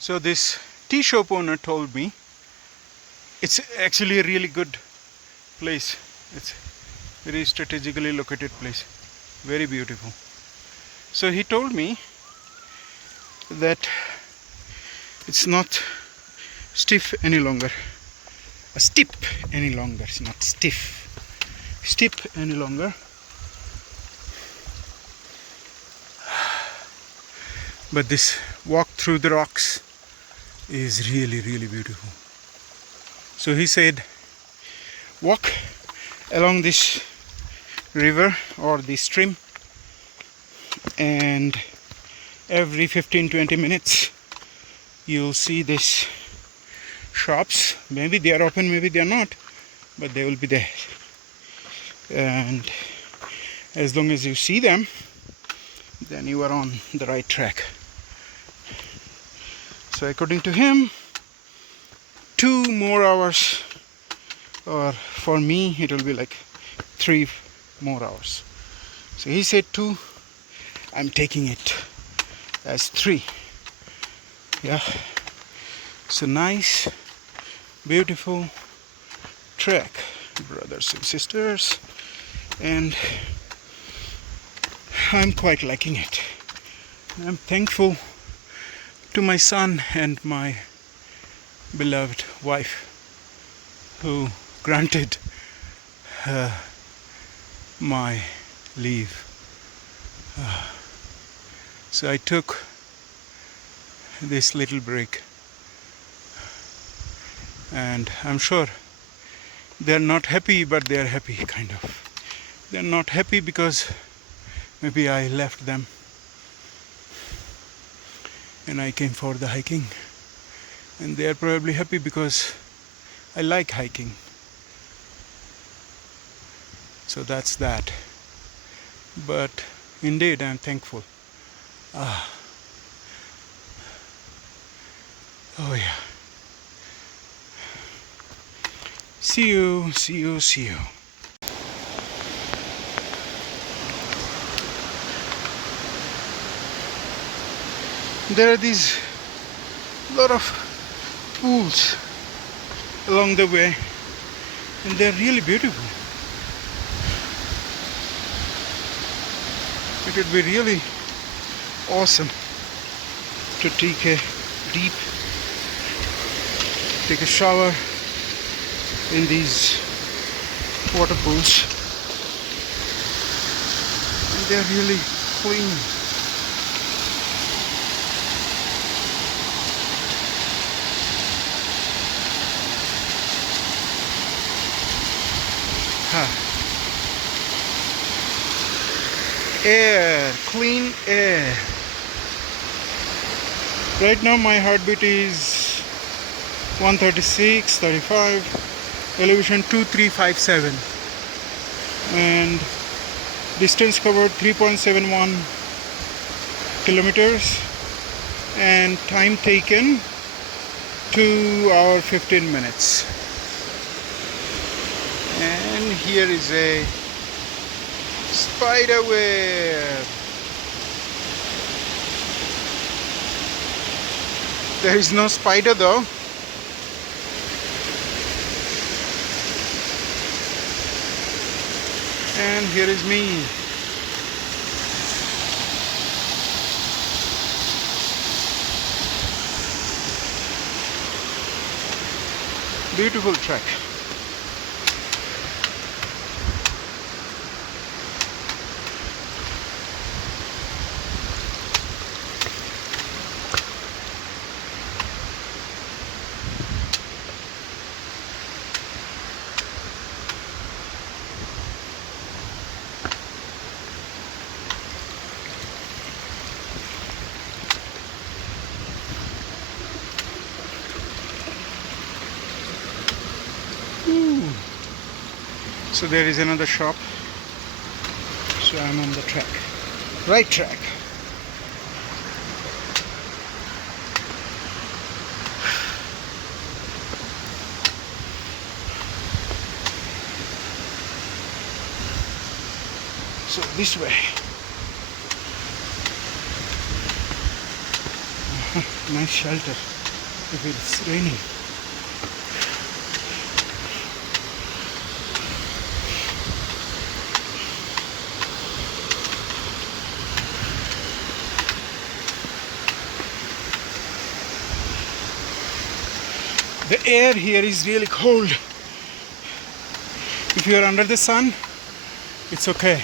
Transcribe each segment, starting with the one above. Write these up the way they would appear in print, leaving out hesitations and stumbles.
So this tea shop owner told me it's actually a really good place. It's very strategically located place, very beautiful. So he told me that it's not stiff any longer, steep any longer. It's not steep any longer. But this walk through the rocks is really, really beautiful. So he said, walk along this river or the stream, and every 15-20 minutes you'll see these shops. Maybe they are open, maybe they are not, but they will be there. And as long as you see them, then you are on the right track. So according to him, 2 more hours, or for me it will be like 3 more hours. So he said 2, I'm taking it as 3. Yeah, so nice, beautiful trek, brothers and sisters, and I'm quite liking it. I'm thankful to my son and my beloved wife who granted my leave. So I took this little break, and I'm sure they're not happy, but they're happy, kind of. They're not happy because maybe I left them and I came for the hiking, and they're probably happy because I like hiking. So that's that. But indeed I'm thankful. Oh yeah. See you. There are these lot of pools along the way, and they're really beautiful. It would be really awesome to take a shower in these water pools, and they're really clean. Air, clean air. Right now my heartbeat is 136, 35, elevation 2357, and distance covered 3.71 kilometers, and time taken 2 hours 15 minutes. And here is a spider web. There is no spider though. And here is me. Beautiful track. So there is another shop. So I'm on the track, right track. So this way. nice shelter if it's raining. The air here is really cold. If you are under the sun, it's okay.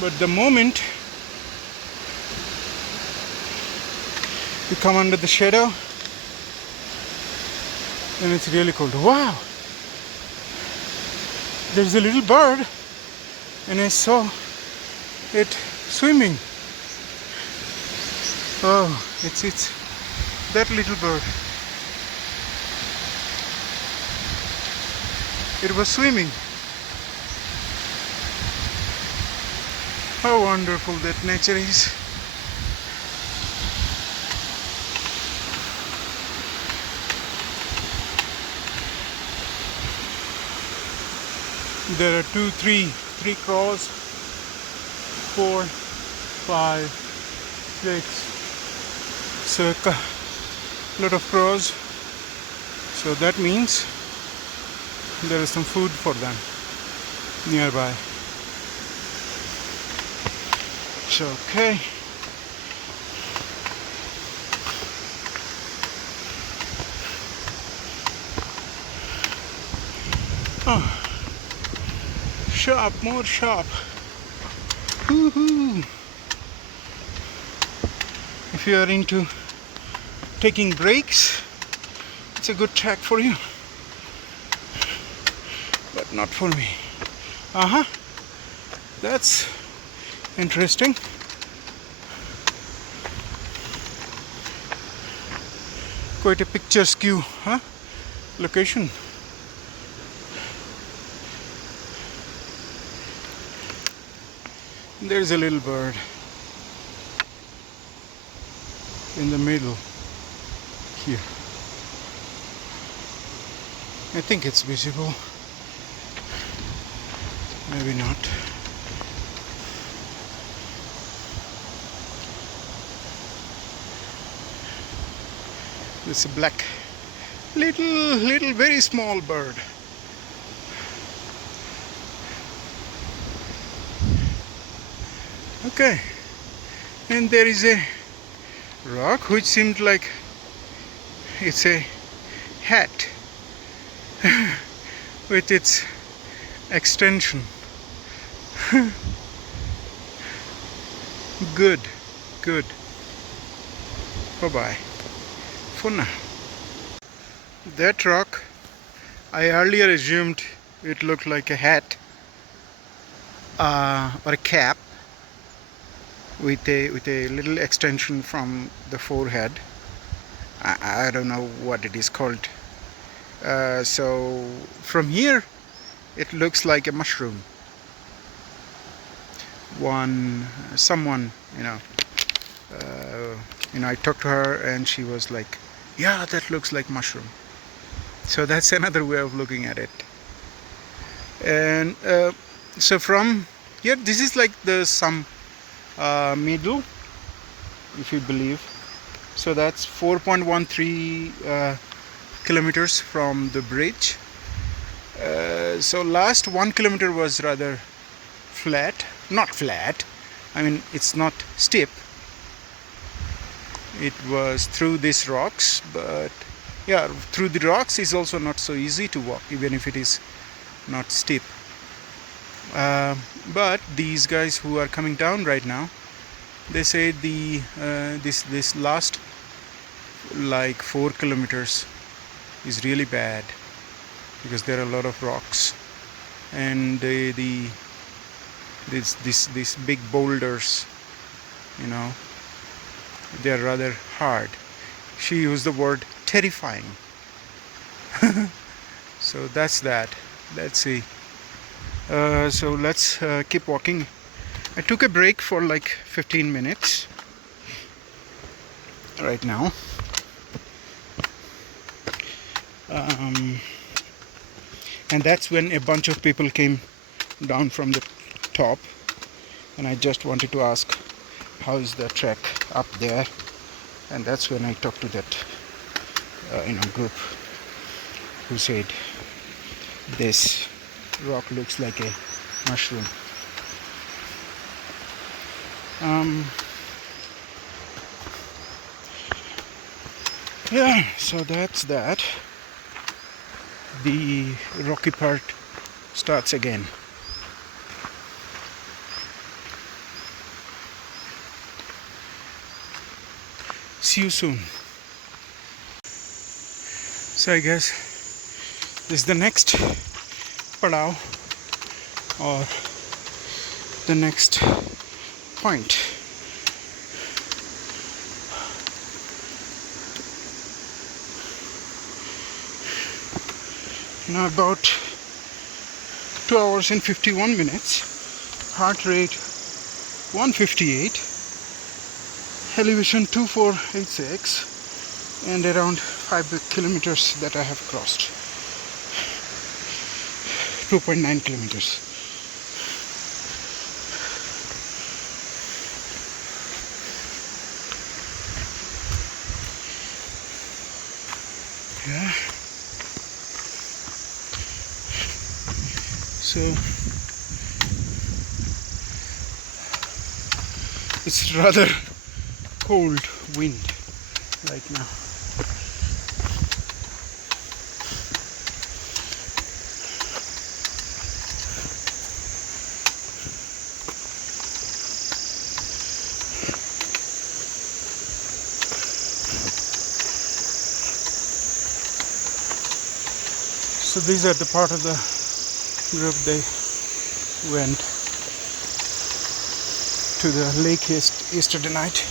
But the moment you come under the shadow, then it's really cold. Wow! There's a little bird, and I saw it swimming. Oh, it's that little bird. It was swimming. How wonderful that nature is. There are three crows, 4, 5, 6. So a lot of crows. So that means there is some food for them nearby. So okay. Oh. Shop, more shop. Woohoo! If you are into taking breaks, it's a good track for you, but not for me. That's interesting. Quite a picturesque, location. There's a little bird in the middle here. I think it's visible. Maybe not. It's a black, little, very small bird. Okay, and there is a rock which seemed like it's a hat with its extension. Good. Bye-bye for now. That rock, I earlier assumed it looked like a hat or a cap with a little extension from the forehead. I don't know what it is called. So from here it looks like a mushroom. Someone, I talked to her and she was like, yeah, that looks like mushroom. So that's another way of looking at it. And so from here, this is like some middle, if you believe. So that's 4.13 kilometers from the bridge. So last 1 kilometer was rather flat. Not flat, I mean it's not steep. It was through these rocks, but yeah, through the rocks is also not so easy to walk, even if it is not steep. But these guys who are coming down right now, they say this last like 4 kilometers is really bad because there are a lot of rocks, and these big boulders, they are rather hard. She used the word terrifying. So that's that. Let's see. So let's keep walking. I took a break for like 15 minutes right now. And that's when a bunch of people came down from the top, and I just wanted to ask how is the trek up there. And that's when I talked to that group who said this rock looks like a mushroom. Yeah, so that's that. The rocky part starts again. See you soon. So I guess this is the next padao, or the next point. Now about 2 hours and 51 minutes, heart rate 158, elevation 2486, and around 5 kilometers that I have crossed. 2.9 kilometers. Yeah. So it's rather cold wind right now. So these are the part of the group they went to the lake yesterday night.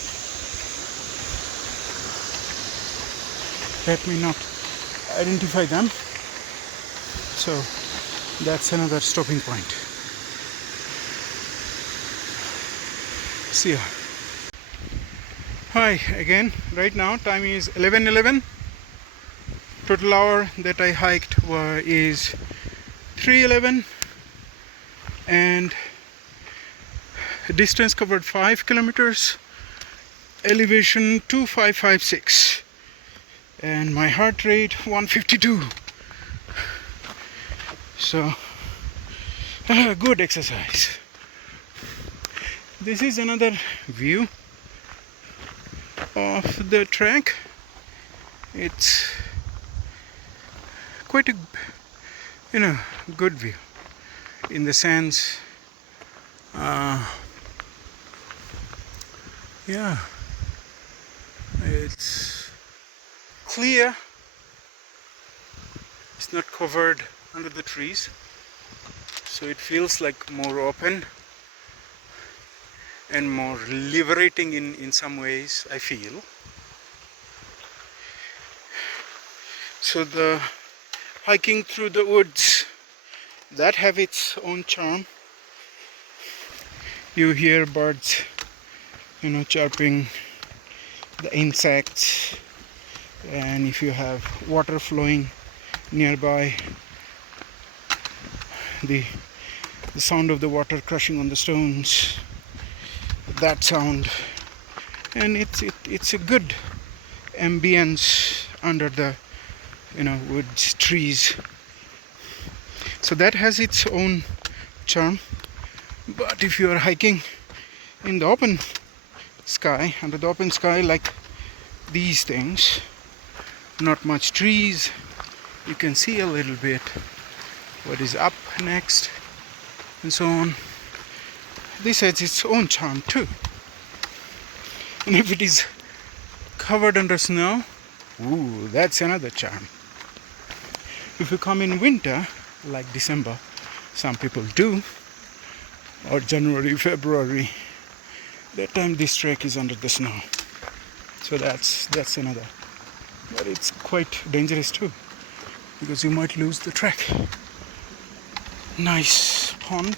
Let me not identify them. So that's another stopping point. See ya. Hi again. Right now time is 11:11. Total hour that I hiked is 3:11, and distance covered 5 kilometers, elevation 2556, and my heart rate 152. So good exercise. This is another view of the track. It's quite a good view, in the sense yeah, it's clear, it's not covered under the trees, so it feels like more open and more liberating in some ways, I feel. So the hiking through the woods, that have its own charm. You hear birds, chirping, the insects, and if you have water flowing nearby, the sound of the water crushing on the stones, that sound, and it's a good ambience under the woods, trees. So that has its own charm. But if you are hiking in the open sky, under the open sky, like these things, not much trees, you can see a little bit what is up next and so on. This has its own charm too. And if it is covered under snow, ooh, that's another charm. If you come in winter, like December, some people do, or January, February, that time this trek is under the snow. So that's another. But it's quite dangerous too, because you might lose the track. Nice pond.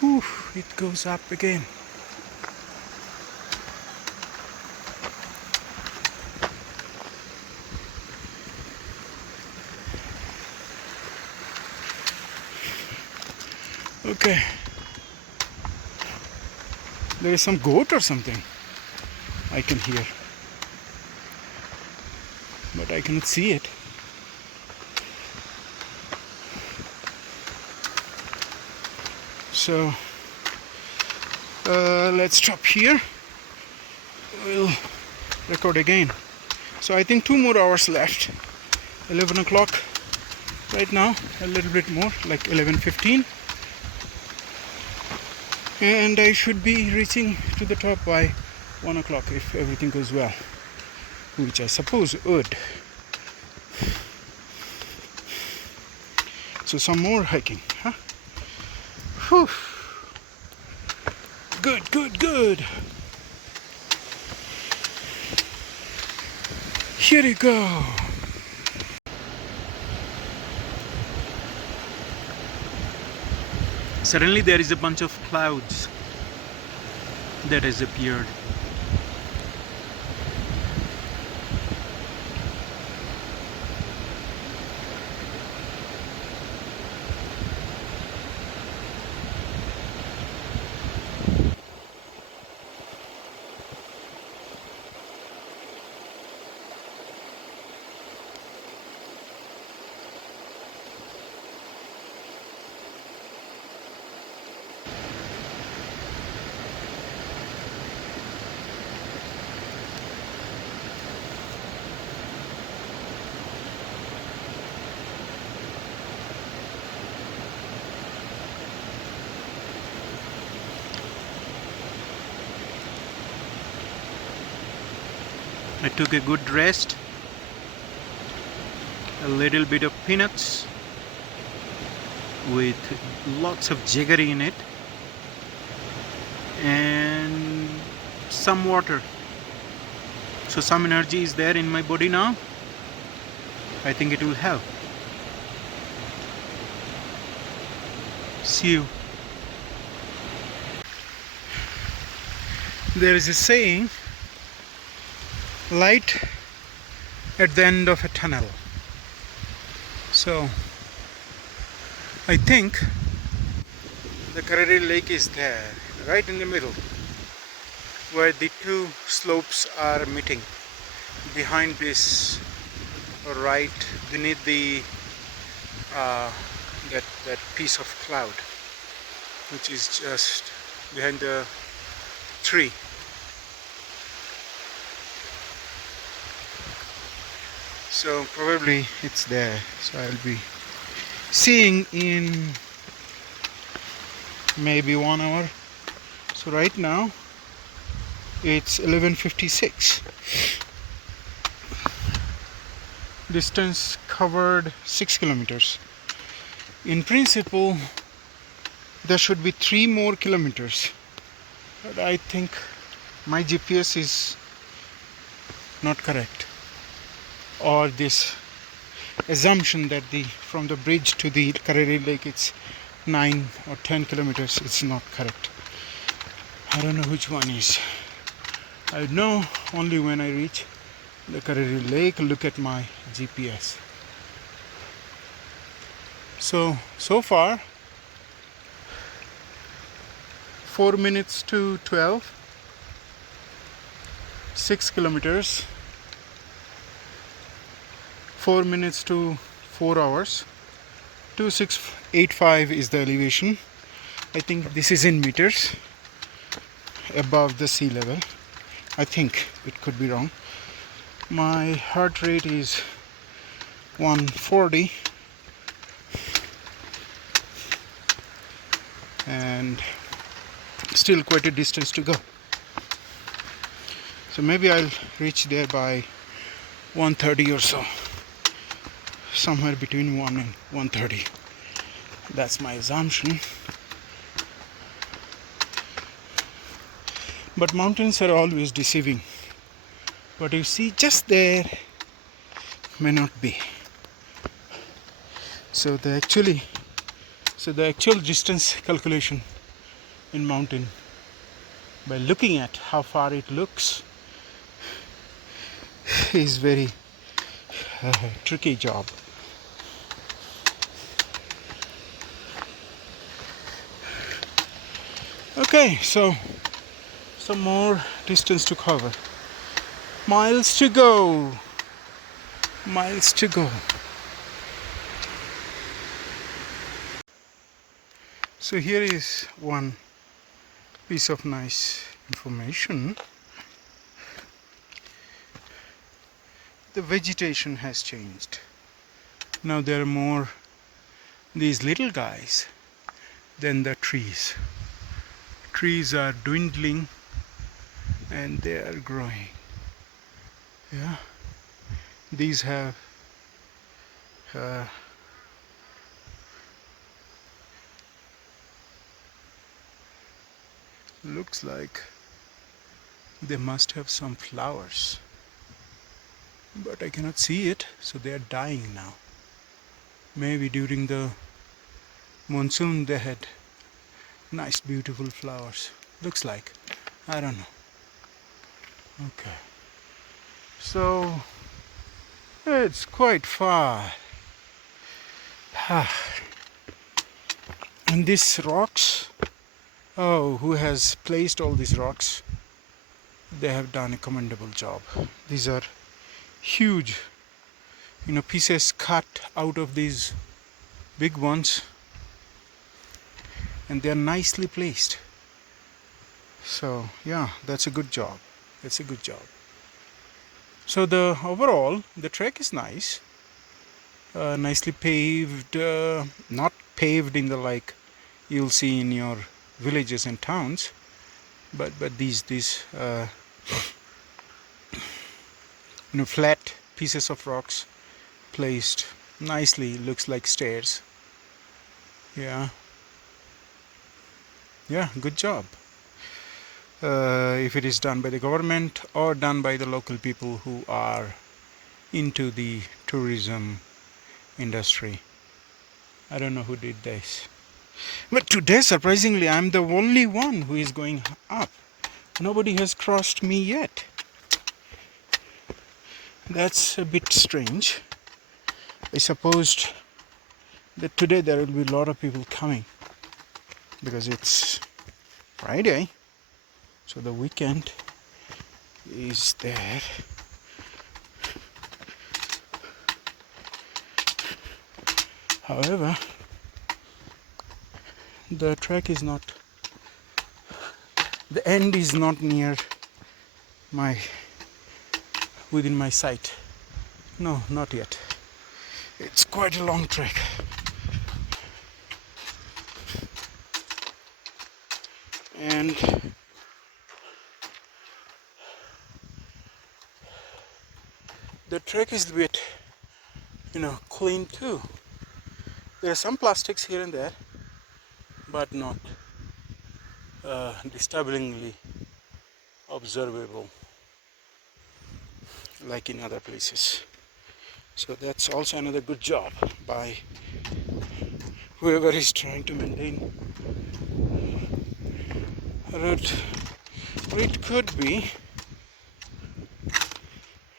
Whew, it goes up again. Okay. There is some goat or something I can hear, but I cannot see it. So let's stop here. We'll record again. So I think 2 more hours left. 11 o'clock right now, a little bit more, like 11:15, and I should be reaching to the top by 1 o'clock if everything goes well, which I suppose would. So some more hiking, huh? Whew. Good, good, good. Here you go. Suddenly there is a bunch of clouds that has appeared. I took a good rest, a little bit of peanuts with lots of jaggery in it, and some water. So some energy is there in my body now. I think it will help. See you. There is a saying, light at the end of a tunnel. So I think the Kareri lake is there, right in the middle, where the two slopes are meeting. Behind this, right beneath the that piece of cloud, which is just behind the tree. So probably it's there. So I'll be seeing in maybe 1 hour. So right now it's 11:56. Distance covered 6 kilometers. In principle there should be 3 more kilometers, but I think my GPS is not correct, or this assumption that from the bridge to the Kareri lake it's 9 or 10 kilometers, it's not correct. I don't know which one is. I know only when I reach the Kareri lake, look at my GPS. So far 4 minutes to 12, 6 kilometers, 4 minutes to 4 hours. 2685 is the elevation. I think this is in meters above the sea level. I think, it could be wrong. My heart rate is 140 and still quite a distance to go. So maybe I'll reach there by 1:30 or so, somewhere between 1 and 1:30. That's my assumption. But mountains are always deceiving. What you see just there may not be. So the actual distance calculation in mountain, by looking at how far it looks, is very tricky job. Okay, so some more distance to cover. Miles to go. Miles to go. So here is one piece of nice information. The vegetation has changed. Now there are more these little guys than the trees. Trees are dwindling and they are growing. Yeah, these have looks like they must have some flowers, but I cannot see it, so they are dying now. Maybe during the monsoon they had nice beautiful flowers. Looks like. I don't know. Okay. So it's quite far. And these rocks, oh, who has placed all these rocks? They have done a commendable job. These are huge, pieces cut out of these big ones, and they are nicely placed. So yeah, that's a good job. That's a good job. So the overall, the trek is nice, nicely paved, not paved in the like you'll see in your villages and towns, but these flat pieces of rocks placed nicely, looks like stairs. Yeah, good job. If it is done by the government or done by the local people who are into the tourism industry. I don't know who did this. But today, surprisingly, I'm the only one who is going up. Nobody has crossed me yet. That's a bit strange. I supposed that today there will be a lot of people coming because it's Friday, so the weekend is there. However, the track is not, the end is not near within my sight. No, not yet. It's quite a long trek. And the trek is a bit, clean too. There are some plastics here and there, but not disturbingly observable like in other places. So that's also another good job by whoever is trying to maintain route. It could be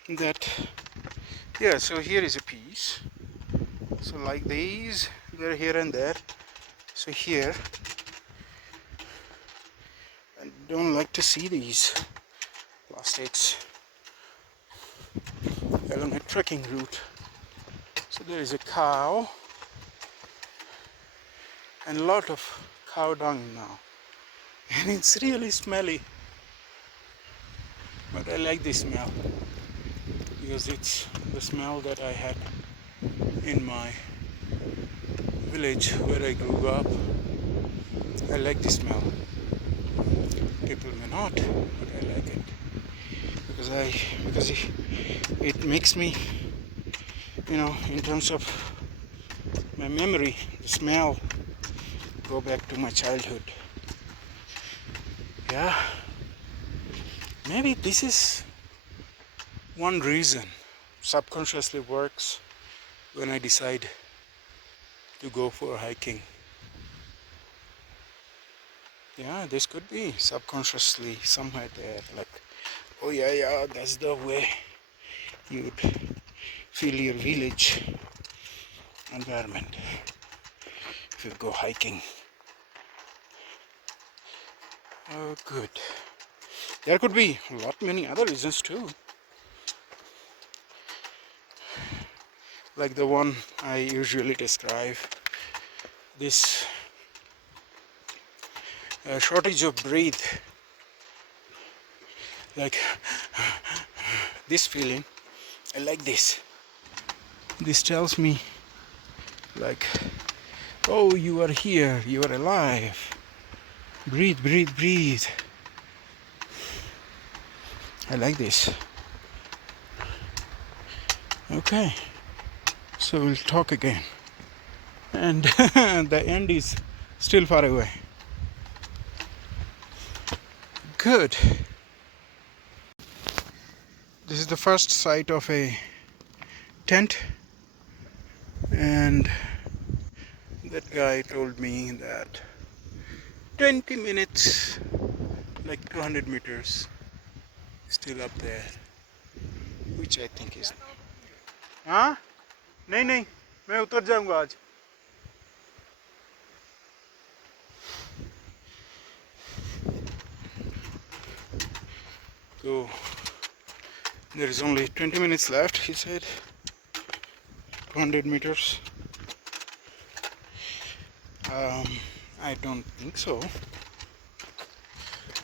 that, yeah, so here is a piece. So like these, they're here and there. So here, I don't like to see these plastics along a trekking route. So there is a cow and a lot of cow dung now, and it's really smelly, but I like the smell because it's the smell that I had in my village where I grew up. I like the smell. People may not, but I like it because it makes me, in terms of my memory, the smell, go back to my childhood. Yeah, maybe this is one reason subconsciously works when I decide to go for hiking. Yeah, this could be subconsciously somewhere there, like, oh yeah, that's the way you'd feel your village environment if you go hiking. Oh, good. There could be a lot many other reasons too, like the one I usually describe, this shortage of breath, like this feeling. I like this. This tells me like, oh, you are here, you are alive. Breathe, breathe, breathe. I like this. Okay, so we'll talk again. And the end is still far away. Good. This is the first site of a tent, and that guy told me that 20 minutes, like 200 meters, still up there, which I think is. हाँ नहीं नहीं मैं उतर जाऊंगा आज. So there is only 20 minutes left, he said. 200 meters. I don't think so.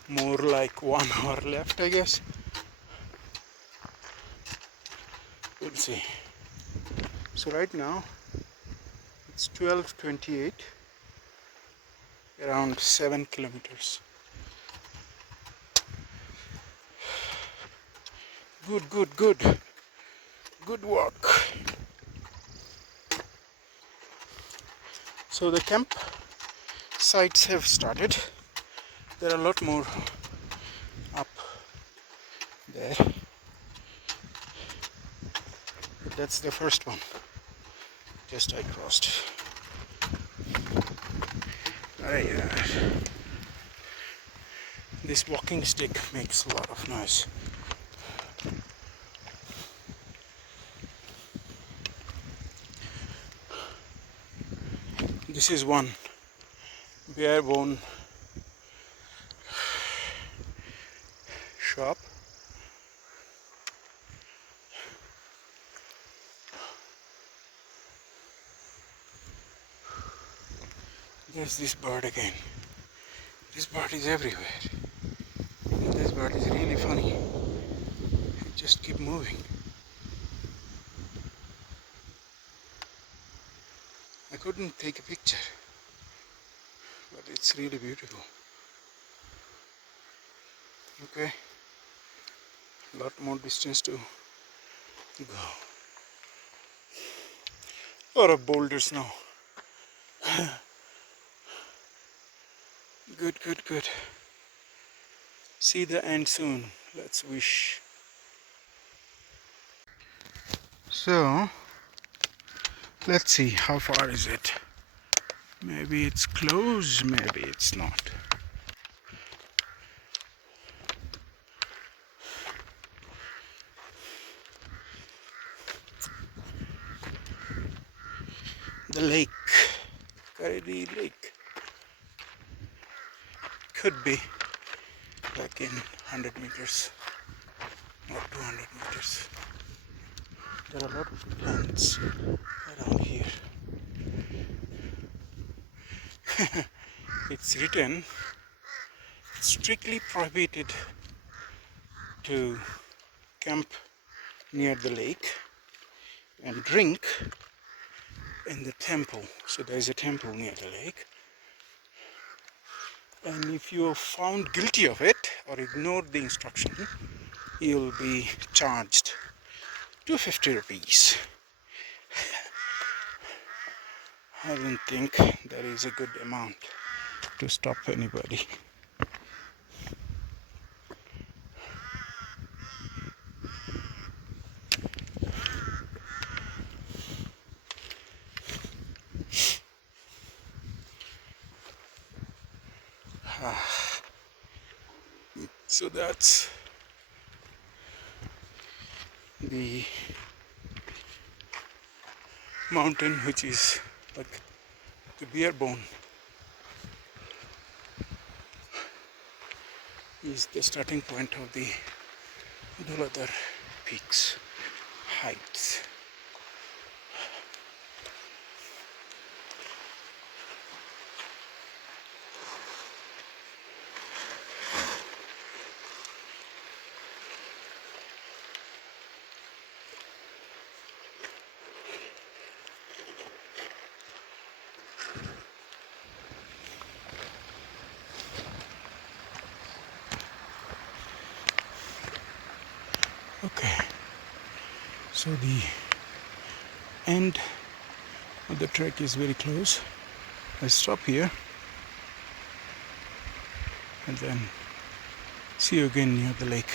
More like 1 hour left, I guess. We'll see. So right now it's 12:28, around 7 kilometers. Good, good, good. Good work. So the camp sites have started. There are a lot more up there. That's the first one. Just I crossed. This walking stick makes a lot of noise. This is one bare bone shop. There's this bird again. This bird is everywhere. This bird is really funny. It just keep moving. I couldn't take a picture, but it's really beautiful. Okay, a lot more distance to go. A lot of boulders now. Good, good, good. See the end soon. Let's wish. So, let's see how far is it. Maybe it's close, maybe it's not. The lake, Kareri lake. Could be like in 100 meters or 200 meters. There are a lot of plants around here. It's written strictly prohibited to camp near the lake and drink in the temple. So there is a temple near the lake. And if you are found guilty of it or ignored the instruction, you will be charged 250 rupees. I don't think that is a good amount to stop anybody. So that's the mountain, which is like the bare bone is the starting point of the Dhuladhar peaks heights. Okay, so the end of the trek is very close. I stop here and then see you again near the lake.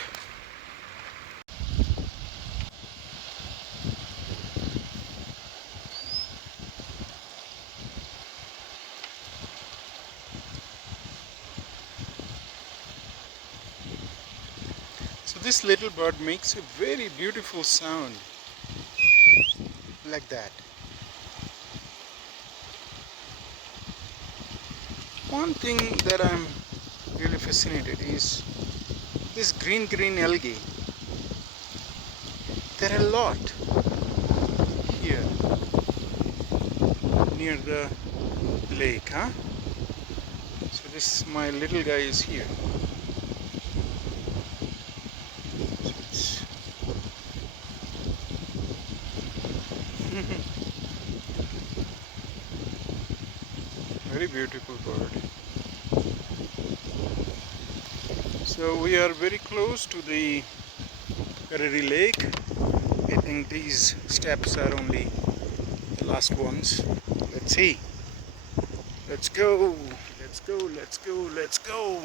So this little bird makes a very beautiful sound like that. One thing that I'm really fascinated is this green algae. There are a lot here near the lake, huh? So this my little guy is here. So it's very beautiful bird. So we are very close to the Kareri lake. I think these steps are only the last ones. Let's see. Let's go. Let's go. Let's go. Let's go.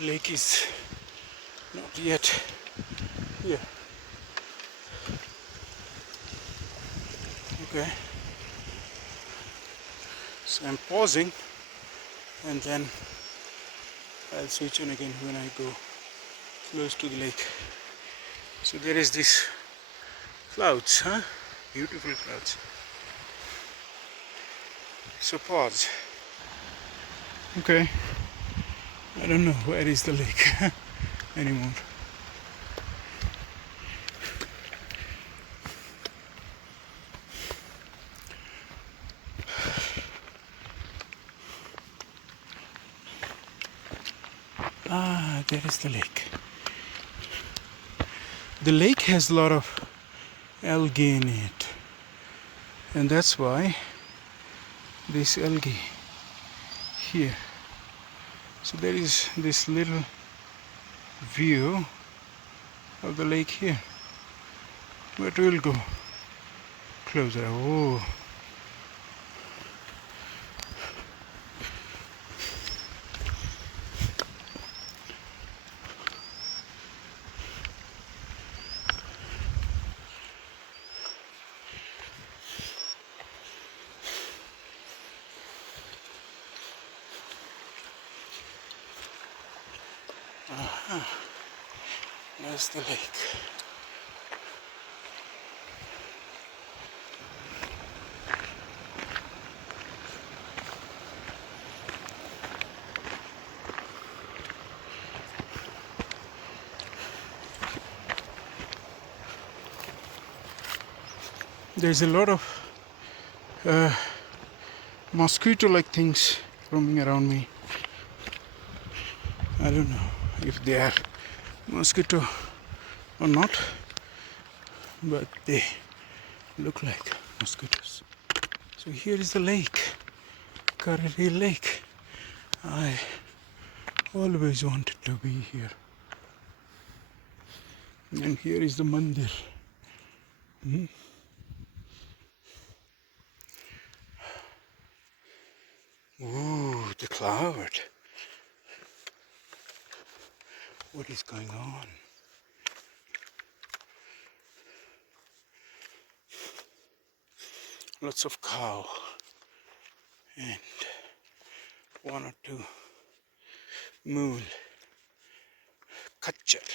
Lake is not yet here. Okay. So I'm pausing and then I'll switch on again when I go close to the lake. So there is this clouds, huh? Beautiful clouds. So pause. Okay. I don't know where is the lake anymore. Ah, there is the lake. The lake has a lot of algae in it, and that's why this algae here. So there is this little view of the lake here, but we'll go closer. Oh, there's the lake. There's a lot of mosquito-like things roaming around me. I don't know if they are mosquito or not, but they look like mosquitoes. So here is the lake, Kareri Lake. I always wanted to be here. And here is the mandir. Ooh, the cloud. What is going on? Lots of cow and one or two mule, kachar.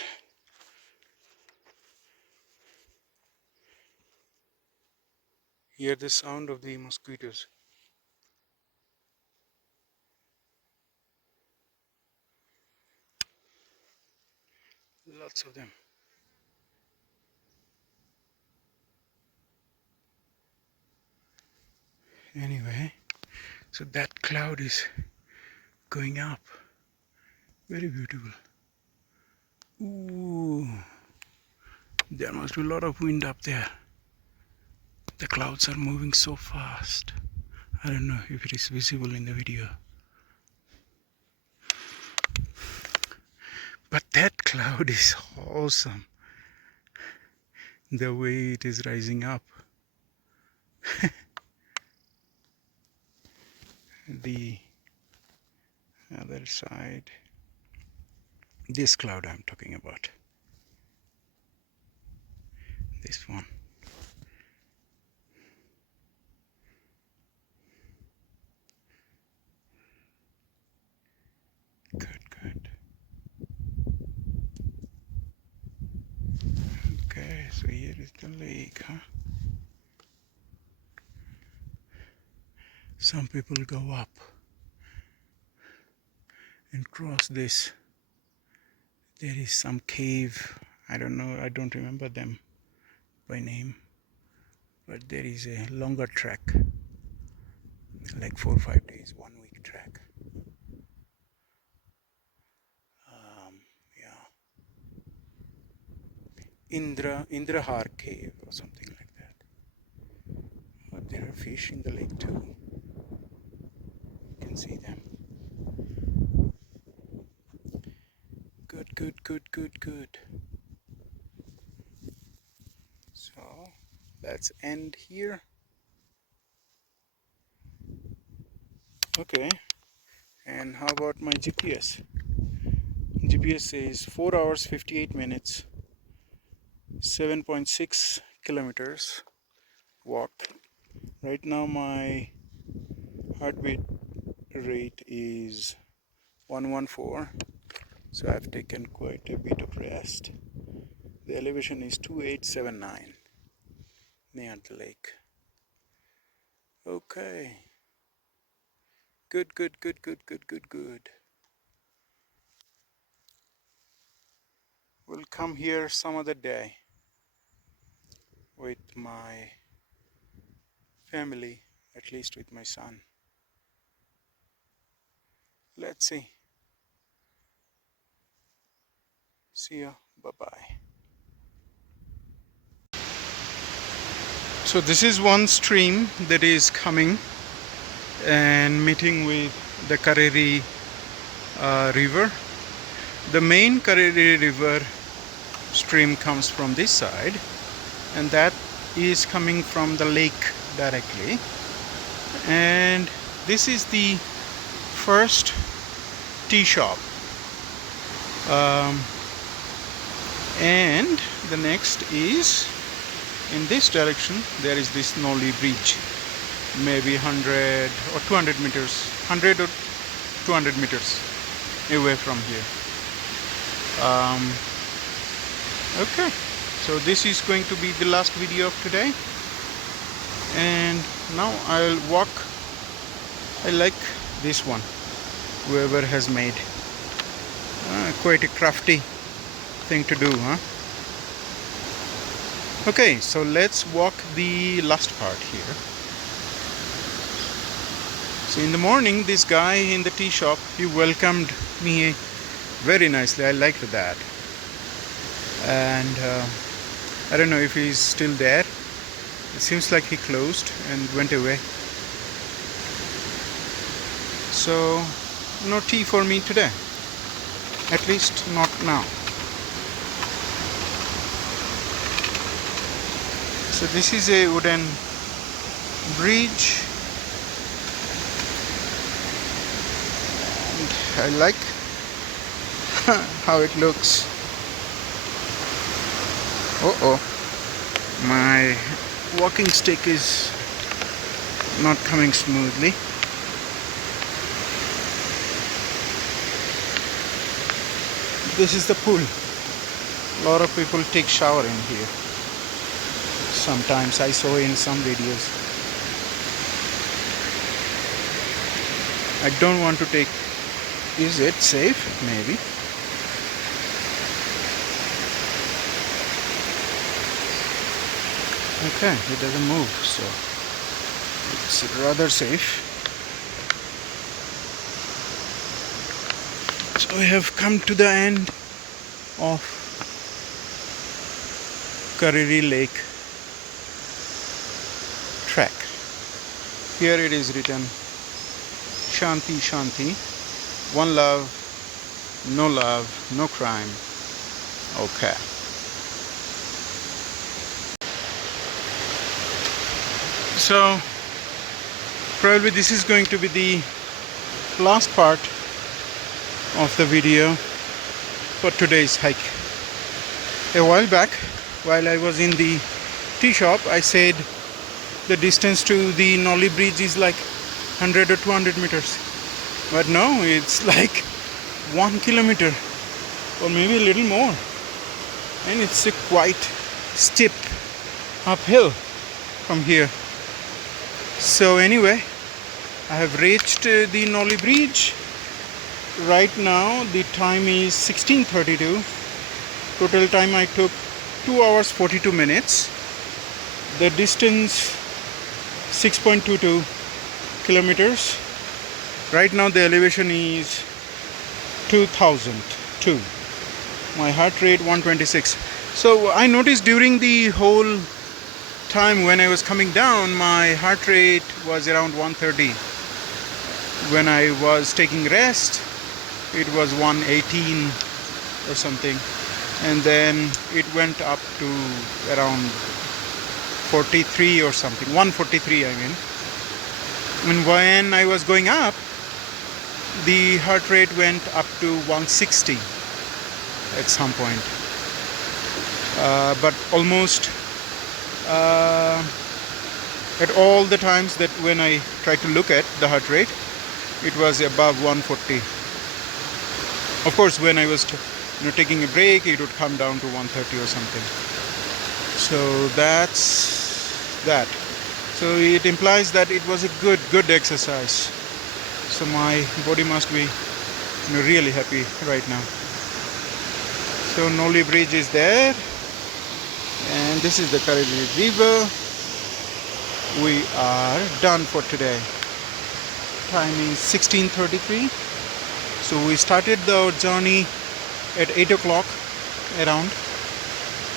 Hear the sound of the mosquitoes. Lots of them. Anyway, so that cloud is going up. Very beautiful. Ooh, there must be a lot of wind up there. The clouds are moving so fast. I don't know if it is visible in the video. But that cloud is awesome. The way it is rising up. The other side. This cloud I'm talking about. This one. Good. Okay, so here is the lake, huh? Some people go up and cross this. There is some cave. I don't know, I don't remember them by name. But there is a longer trek. Like 4 or 5 days, 1 week trek. Indrahar cave or something like that. But there are fish in the lake too. You can see them. Good. So let's end here. Okay. And how about my GPS? GPS says 4 hours 58 minutes, 7.6 kilometers walk. Right now my heartbeat rate is 114, so I've taken quite a bit of rest. The elevation is 2879 near the lake. Okay. Good. We'll come here some other day with my family, at least with my son. Let's see. See ya. Bye-bye. So this is one stream that is coming and meeting with the Kareri river. The main Kareri river stream comes from this side, and that is coming from the lake directly. And this is the first tea shop. And the next is in this direction. There is this Nauli bridge, maybe 100 or 200 meters, 100 or 200 meters away from here. Okay, so this is going to be the last video of today, and now I'll walk. I like this one, whoever has made. Quite a crafty thing to do, huh? Okay, so let's walk the last part here. So in the morning, this guy in the tea shop, he welcomed me very nicely. I liked that. And I don't know if he's still there. It seems like he closed and went away. So no tea for me today, at least not now. So this is a wooden bridge, and I like how it looks. Oh, my walking stick is not coming smoothly. This is the pool. A lot of people take shower in here. Sometimes I saw in some videos. I don't want to take. Is it safe? Maybe. Okay, it doesn't move, so it's rather safe. So we have come to the end of Kareri Lake track. Here it is written Shanti Shanti, one love, no crime. Okay. So probably this is going to be the last part of the video for today's hike. A while back, while I was in the tea shop, I said the distance to the Nauli bridge is like 100 or 200 meters. But no, it's like 1 kilometer or maybe a little more. And it's a quite steep uphill from here. So anyway, I have reached the Nauli bridge. Right now the time is 16:32. Total time I took 2 hours 42 minutes. The distance 6.22 kilometers. Right now the elevation is 2002. My heart rate 126. So I noticed during the whole time when I was coming down, my heart rate was around 130. When I was taking rest, it was 118 or something, and then it went up to around 43 or something, 143 I mean. And when I was going up, the heart rate went up to 160 at some point, but almost at all the times that when I tried to look at the heart rate, it was above 140. Of course, when I was taking a break, it would come down to 130 or something. So that's that. So it implies that it was a good exercise. So my body must be really happy right now. So Nauli bridge is there, and this is the Kareri river. We are done for today. Time is 16:33. So we started the journey at 8 o'clock around,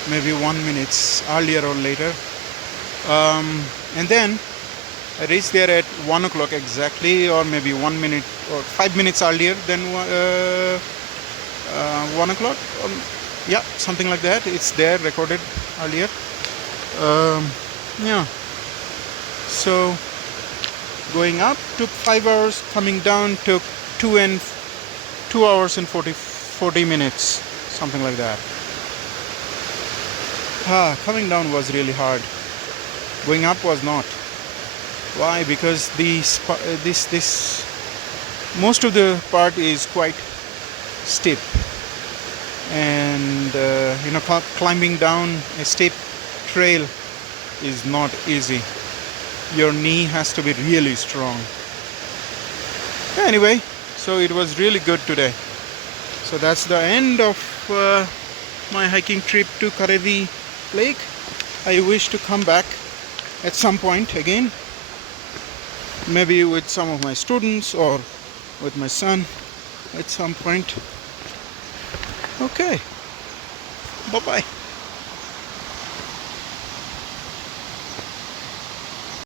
maybe 1 minute earlier or later. And then I reached there at 1 o'clock exactly, or maybe 1 minute or 5 minutes earlier than 1 o'clock. Yeah, something like that. It's there recorded earlier. Yeah. So going up took 5 hours, coming down took 2 hours and 40 minutes, something like that. Coming down was really hard. Going up was not. Why? Because this most of the part is quite steep, and climbing down a steep trail is not easy. Your knee has to be really strong. Anyway, so it was really good today. So that's the end of my hiking trip to Kareri Lake. I wish to come back at some point again, maybe with some of my students or with my son at some point. Okay, bye bye.